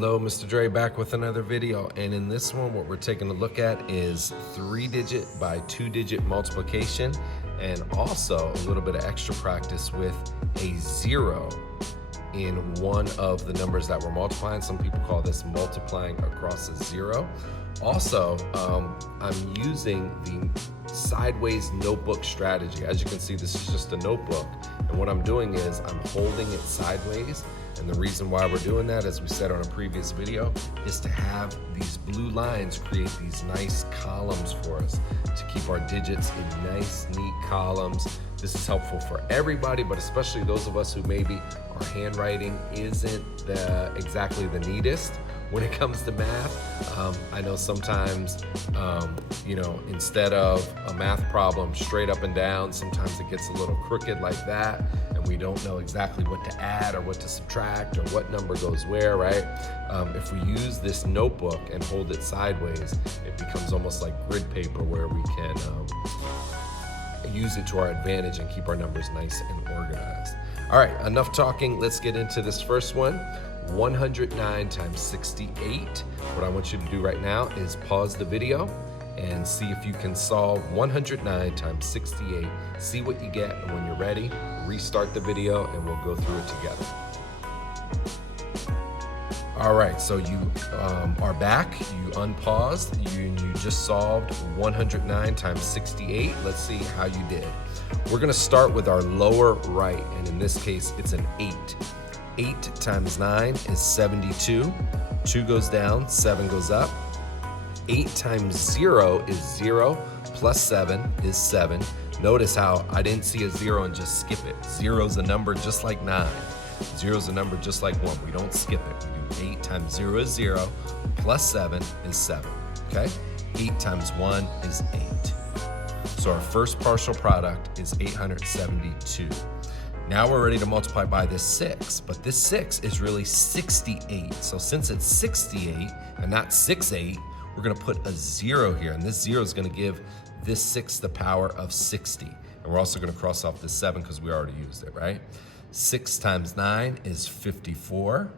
Hello, Mr. Dre back with another video, and in this one what we're taking a look at is 3-digit by 2-digit multiplication, and also a little bit of extra practice with a 0 in one of the numbers that we're multiplying. Some people call this multiplying across a 0. Also, I'm using the sideways notebook strategy. As you can see, this is just a notebook, and what I'm doing is I'm holding it sideways. And the reason why we're doing that, as we said on a previous video, is to have these blue lines create these nice columns for us, to keep our digits in nice, neat columns. This is helpful for everybody, but especially those of us who maybe our handwriting isn't exactly the neatest when it comes to math. I know sometimes, instead of a math problem straight up and down, sometimes it gets a little crooked like that, and we don't know exactly what to add or what to subtract or what number goes where, right? If we use this notebook and hold it sideways, it becomes almost like grid paper where we can use it to our advantage and keep our numbers nice and organized. All right, enough talking. Let's get into this first one. 109 times 68. What I want you to do right now is pause the video and see if you can solve 109 times 68. See what you get, and when you're ready, restart the video and we'll go through it together. All right, so you are back, you unpaused, you just solved 109 times 68. Let's see how you did. We're gonna start with our lower right, and in this case, it's an 8. 8 times 9 is 72. 2 goes down, 7 goes up. 8 times 0 is 0, plus 7 is 7. Notice how I didn't see a 0 and just skip it. 0's a number just like 9. 0's a number just like 1. We don't skip it. We do 8 times 0 is 0, plus 7 is 7, okay? 8 times 1 is 8. So our first partial product is 872. Now we're ready to multiply by this 6, but this 6 is really 68. So since it's 68 and not 68, we're gonna put a 0 here, and this 0 is gonna give this 6 the power of 60. And we're also gonna cross off the 7 because we already used it, right? 6 times 9 is 54.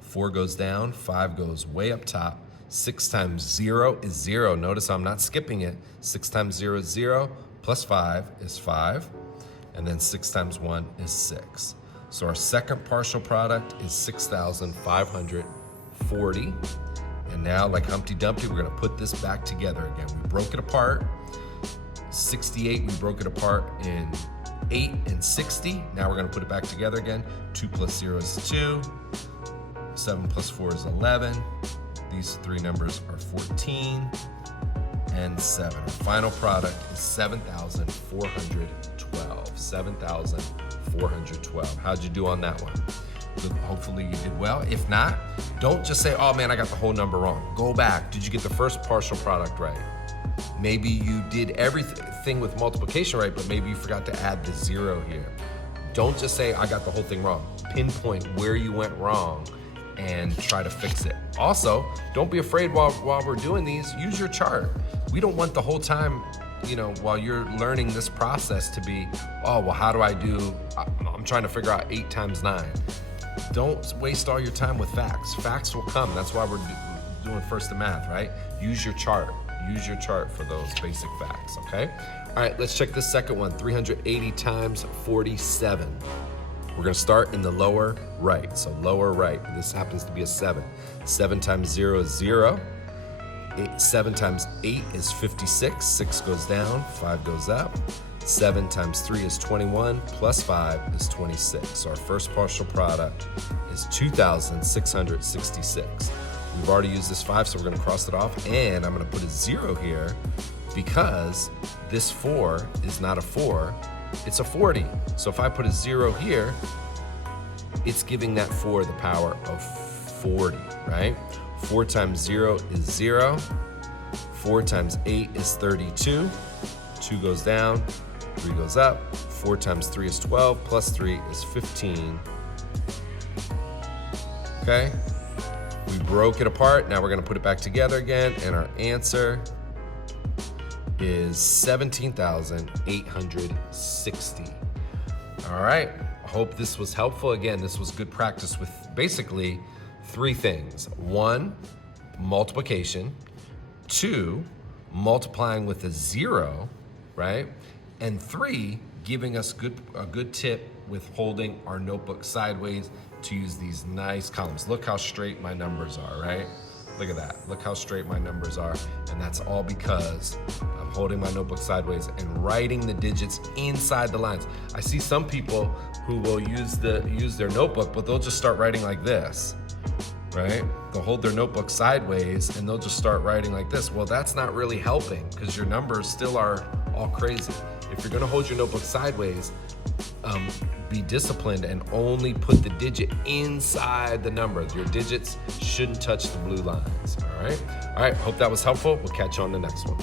4 goes down, 5 goes way up top. 6 times 0 is 0. Notice I'm not skipping it. 6 times 0 is 0, plus 5 is 5. And then 6 times 1 is 6. So our second partial product is 6,540. And now, like Humpty Dumpty, we're gonna put this back together again. We broke it apart. 68, we broke it apart in 8 and 60. Now we're gonna put it back together again. 2 plus 0 is 2. 7 plus 4 is 11. These three numbers are 14 and 7. Our final product is 7,412. 7,412. How'd you do on that one? Hopefully you did well. If not, don't just say, oh man, I got the whole number wrong. Go back. Did you get the first partial product right? Maybe you did everything with multiplication right, but maybe you forgot to add the 0 here. Don't just say, I got the whole thing wrong. Pinpoint where you went wrong and try to fix it. Also, don't be afraid while we're doing these, use your chart. We don't want the whole time, while you're learning this process to be, oh, well, how do I do, I'm trying to figure out 8 times 9. Don't waste all your time with facts. Facts will come. That's why we're doing first the math, right? Use your chart. Use your chart for those basic facts, okay? All right, let's check the second one, 380 times 47. We're gonna start in the lower right. So lower right, this happens to be a 7. 7 times 0 is 0. 7 times 8 is 56. 6 goes down, 5 goes up. 7 times 3 is 21, plus 5 is 26. So our first partial product is 2,666. We've already used this 5, so we're gonna cross it off, and I'm gonna put a 0 here because this 4 is not a 4, it's a 40. So if I put a 0 here, it's giving that 4 the power of 40, right? 4 times 0 is 0. 4 times 8 is 32. 2 goes down, 3 goes up. 4 times 3 is 12, plus 3 is 15. Okay? We broke it apart. Now we're gonna put it back together again, and our answer is 17,860. All right, I hope this was helpful. Again, this was good practice with basically three things. One, multiplication. Two, multiplying with a zero, right? And three, giving us a good tip with holding our notebook sideways to use these nice columns. Look how straight my numbers are, right? Look at that. Look how straight my numbers are. And that's all because I'm holding my notebook sideways and writing the digits inside the lines. I see some people who will use their notebook, but they'll just start writing like this, right? They'll hold their notebook sideways and they'll just start writing like this. Well, that's not really helping because your numbers still are all crazy. If you're gonna hold your notebook sideways, be disciplined and only put the digit inside the number. Your digits shouldn't touch the blue lines, all right? All right, hope that was helpful. We'll catch you on the next one.